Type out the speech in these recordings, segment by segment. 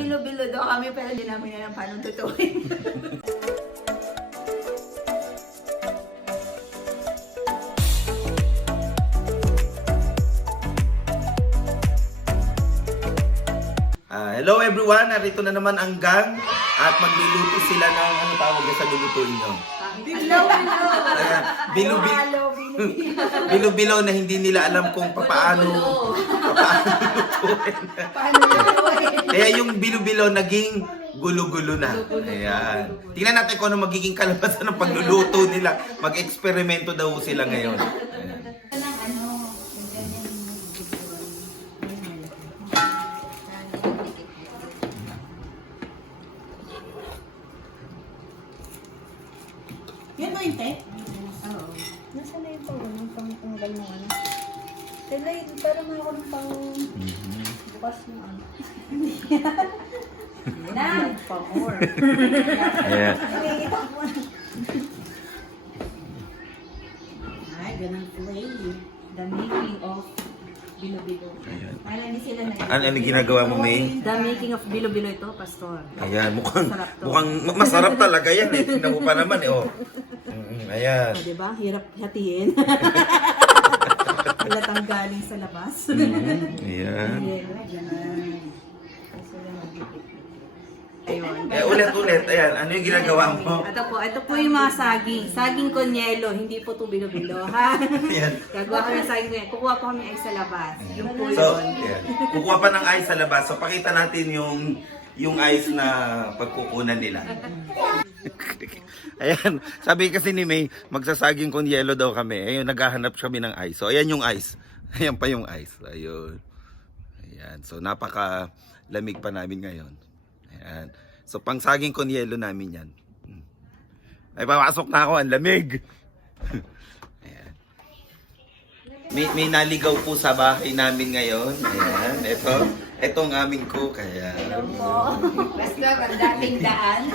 Magbilo-bilo daw kami pero hindi namin alam paano tutuin. Hello everyone! Narito na naman ang gang at magluluto sila ng ano tawag sa lulutuin nyo? Ayan, bilo-bilo na hindi nila alam kung paano lutuin. Kaya yung bilo-bilo naging gulo-gulo na. Ayan. Tingnan natin kung ano magiging kalabasan ng pagluluto nila. Mag-eksperimento daw sila ngayon. Ayan. Yan mo yung te? Oo. Nasaan na yung pang-tanggal mo ano? Sila yun, para mga ako ng bukas mo ano. Na! Pang-or. Ayan. Ay, ganun play. The making of bilo-bilo. Ayan. Ano, hindi sila na. Ano ginagawa mo, May? The making of bilo-bilo ito, Pastor. Ayan, Masarap to. mukhang masarap talaga yan eh. Tingnan mo pa naman eh, oh. Ayan. O, diba? Hirap hatiin. Halatang galing sa labas. Ayan. Ayun. Ulit. Ayan, ano yung ginagawa mo? Ito po yung mga saging. Saging konyelo, hindi po ito bilo-bilo, ha? Ayan. Gagawa kami ng saging konyelo. Kukuha po kami egg sa labas. Yung po So, yun. ayan. Kukuha pa ng ice sa labas. So, pakita natin yung ice na pagkukunan nila. Ayan, sabi kasi ni May, magsasaging kon yelo daw kami. Ayun, naghahanap kami ng ice. So, ayan yung ice. Ayan pa yung ice. Ayun. Ayan. So, napaka lamig pa namin ngayon. Ayan. So, pang saging kon yelo namin yan. Ay, papasok na ako. Ang lamig. Ayan. May naligaw po sa bahay namin ngayon. Ayan. Ito ang aming cook. Ayan. Basta ang dating daan.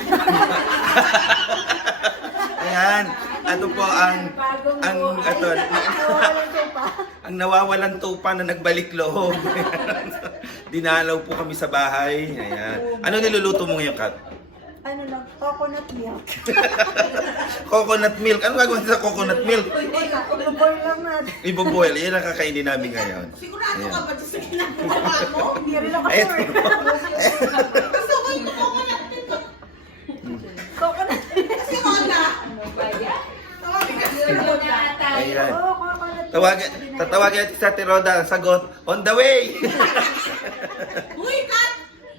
Ayan, ano po ang nawawalan tupa na nagbalik loob. Dinalaw po kami sa bahay. Ayan. Ano niluluto mo ngayon, Kat? Ano lang, coconut milk. Coconut milk. Ano gagawin sa coconut milk? Ibo-boil lang natin. Ibo-boil. Yan ang kakainin namin ngayon. Sigurado ka ba sa ginagawa mo? Hindi rin ako Ayan. sure. Gusto ko yung coconut nito. Coconut Kasi wala. Ano ba yan? Tawagin kasi na tayo. Ayan. Oo, coconut Tatawagin natin sa Tiroda. Sagot, on the way! Uy, Kat!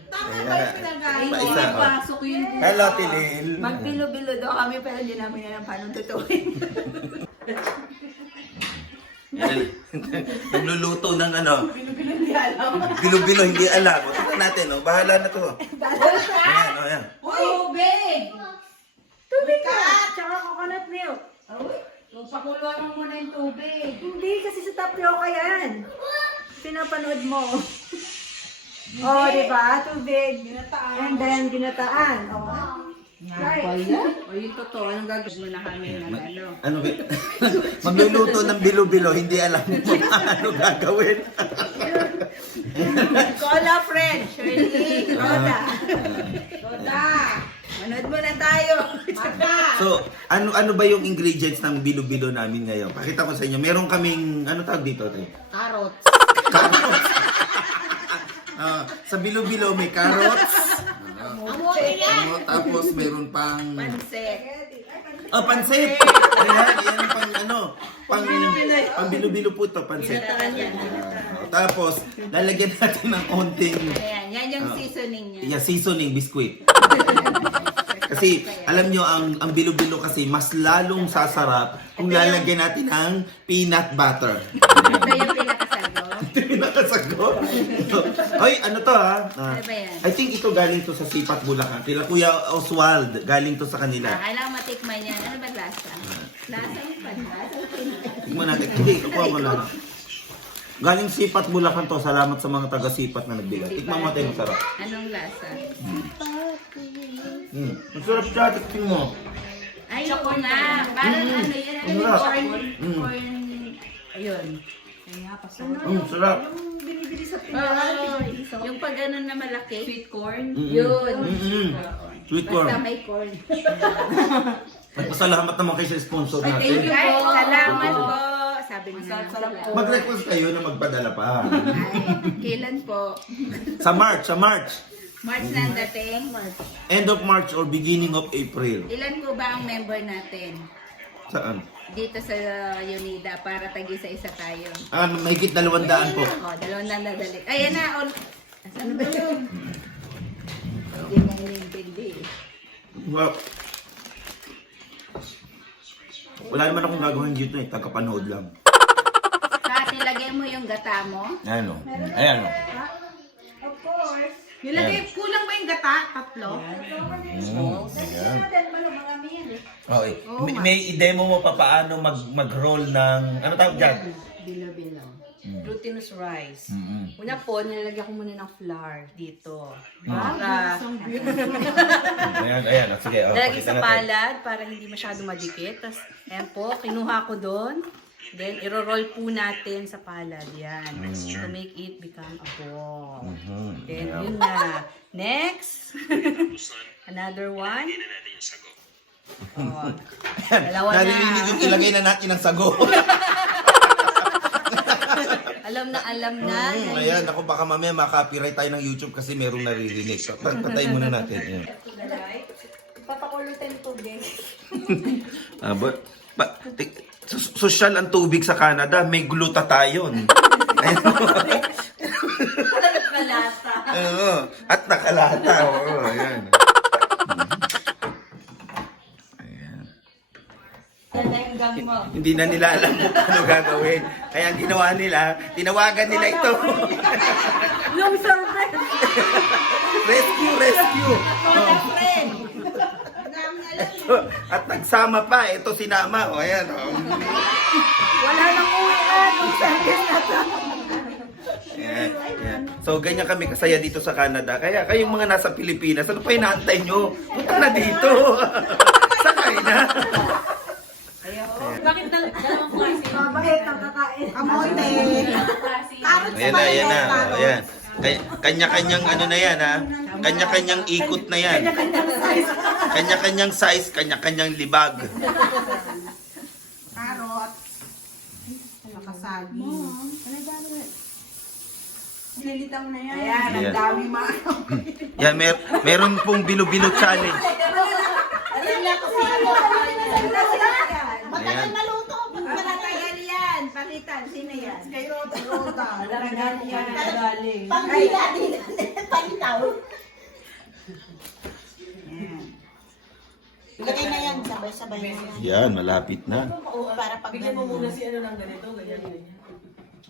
Tama ba yung pinagay? Pa isa, oh. Pasok yun. Hello, Tilil. Magbilo-bilo daw kami pero hindi namin alam paano tutuin. Nagluluto ng ano. Hindi alam. Bilo-bilo, hindi alam. O, tingnan natin, oh. Bahala na to. Ayan, oh, ayan. Tubig! Tubig ka! Tsaka coconut milk. Uy, pakuluan mo muna yung tubig. Hindi, kasi sa tapioca yan. Pinapanood mo. Oh, di ba? Tubig. Ginataan. And then, ginataan. Oh. Right. O yung totoo, anong gagawin mo na kami na ano? Ano ba? Magluluto ng bilo-bilo, hindi alam mo paano gagawin. Cola friend, Shirley, Roda. Roda, manood mo na tayo. Mata. So, ano ba yung ingredients ng bilo-bilo namin ngayon? Pakita ko sa inyo. Meron kaming, ano tawag dito? Carrots. Carrots. Sa bilo-bilo may carrots. Amoy yan. Tapos meron pang... Pansit. Pansit! Ayan, yan ang pang ano. Pang bilo-bilo po ito, pansit. Tapos, lalagyan natin ng konting... Ayan, yan yung seasoning niya. Yeah, seasoning, biskuit. Kasi, alam nyo, ang bilo-bilo kasi mas lalong sasarap kung lalagyan natin ng peanut butter. Ito yung pinakasagot. Pinakasagot. Ay, ano to ha? Ano ba yan? I think ito galing to sa Sipat, Bulacan. Kila Kuya Oswald, galing to sa kanila. Kailangan matikman yan. Ano ba lasa? Lasa yung panlasa. Tingnan natin. Hindi, kukuha ko lang. Galing Sipat, Bulacan to. Salamat sa mga taga-Sipat na nagbigay. Tikman mo tayo, masarap. Anong lasa? Masarap siya, tikman mo. Ay, ako na. Parang ano yan? Ano yung Masarap. corn? Corn. Ayun. Kaya, pasok. Sarap. Yung binibili sa tindahan. Yung pag ganun na malaki. Sweet corn. Yun. Sweet corn. Basta may corn. Nagpasalamat naman kayo sa sponsor Thank natin. you. Ay, salamat po. Sabi nga ng Sarap po. Mag-request kayo na magpadala pa. Ay, kailan po? Sa March. March na ang dating. End of March or beginning of April. Ilan po ba ang member natin? Saan? Dito sa Unida para tag-isa-isa tayo. Mahigit 200 po. O, 200 na dali. Ayan na. Saan ba yun? Hindi mo inintindi. Well, wala naman akong gagawin dito eh. Tagapanood lang. At ilagay mo yung gata mo. Ayan o. Ayan o. Of course. Nilagay, kulang ba yung gata? Tatlo? Ayan. Marami yan eh. Okay. May i-demo mo pa paano mag-roll ng... Ano tawag dyan? Bilo-bilo. Glutinous rice. Mm-hmm. Una po, nilalagyan ko muna ng flour dito. Ayan. Sige. Nalagay Pakita sa natin. palad para hindi masyado madikit. Tapos, ayan po, kinuha ko doon. Then, iro-roll po natin sa palad. Yan. To make it become a ball. Then, Ayan. yun na. Next. Another one. Oh, dalawa na. Naririnig yung ilagay na natin ang sago. Alam na. Ayan, ako baka mamaya makapiright tayo ng YouTube kasi merong naririnig. So, patayin muna natin. Ayan. Papakulutan yung tubig. Social ang tubig sa Canada, may glutathione. Ayan. Kalata. Oo, at nakalata. Oo, ayan. Ayan. Hindi na nila alam kung ano gagawin. Kaya ang ginawa nila, tinawagan nila ito. Yung surprise. Rescue! Friend. At nagsama pa, ito sinama. O, ayan. O. Wala nang uwian. Ayan, ayan. So, ganyan kami kasaya dito sa Canada. Kaya kayong mga nasa Pilipinas, ano pa inaantay nyo? Punta na dito. Sakay na. Bakit dalawang klase? Mabait ang kakain. Kamote. Ayan na, ayan na. O, ayan. Kanya-kanyang ano na yan, ha? Kanya-kanyang ikot na yan. Kanya-kanyang size, kanya-kanyang libag. Carrot. Nakasagi. Nililitaw na yan. Ayan, ang Ayan. dami mga. Yan, meron pong bilo-bilo challenge. Ayan. Maluto. Malatagal yan. Palitan. Sino yan? Kay Roda. Malatagal yan. Pangila din. Palitaw. Ilagay na yan, sabay-sabay na yan. Yan, malapit na. Para pag Bigyan mo muna si ano ng ganito, ganyan.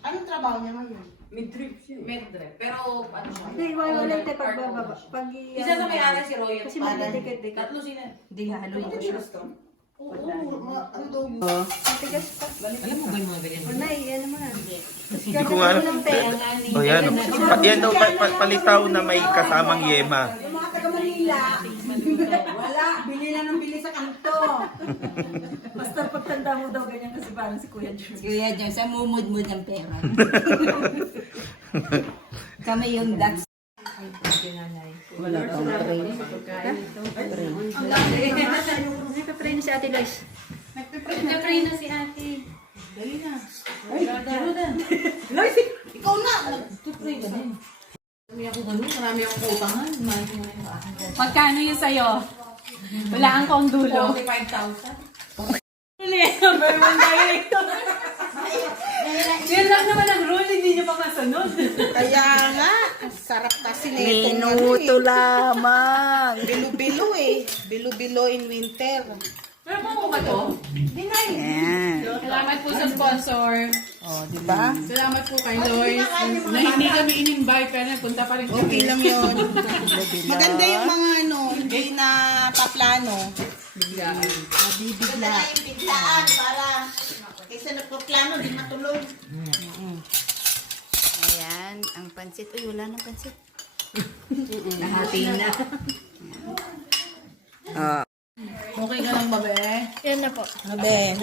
Anong trabaho niya ngayon? Mid-drip siya. Mid-drip. Pero ano siya? Hindi, wala tayo pagbababa. Pag Isa sa may-ari si Roy. Kasi magdidikit-dikit. Tatlo sila. Hindi haluin ko siya. Ano daw yun? Matigas pa. Alam mo ba yung mga ganyan? Unay, ano mo na. Hindi ko nga alam. O yan, yan daw palitaw na may kasamang yema. Yung mga taga Manila. Wala. Bili lang ng bili sa kanto. Basta pagtanda mo daw ganyan kasi parang si Kuya Jules. Kuya dyan, sa mumud-mud ng pera. Kami yung that's. Wala kang train. Nagpa-pray na si Ate Lois. Nag-pray na si ate. Dali na. Ikaw na! Marami akong utangan. Magkano yun sa'yo? Wala ang kong dulo. 45,000. Number one director. Yun lang naman ang rule, hindi nyo pa masunod. Kaya nga, sarap kasi nitong Minuto lamang. bilo-bilo eh. Bilo-bilo in winter. Pero kung ba to? Ayan. Salamat po sa sponsor. O, di ba? Salamat po kay Lois. Na hindi kami in-invite ka na, punta pa rin kami. Okay lang yun. Maganda yung mga ano, hindi na paplano. Mabibigla. Biglaan para kaysa nagpaplano, di matulog. Ayan, ang pansit. Uy, wala nang pansit. Nahati na. Oh. Okay ka lang ba, be? Yan na po. Abe,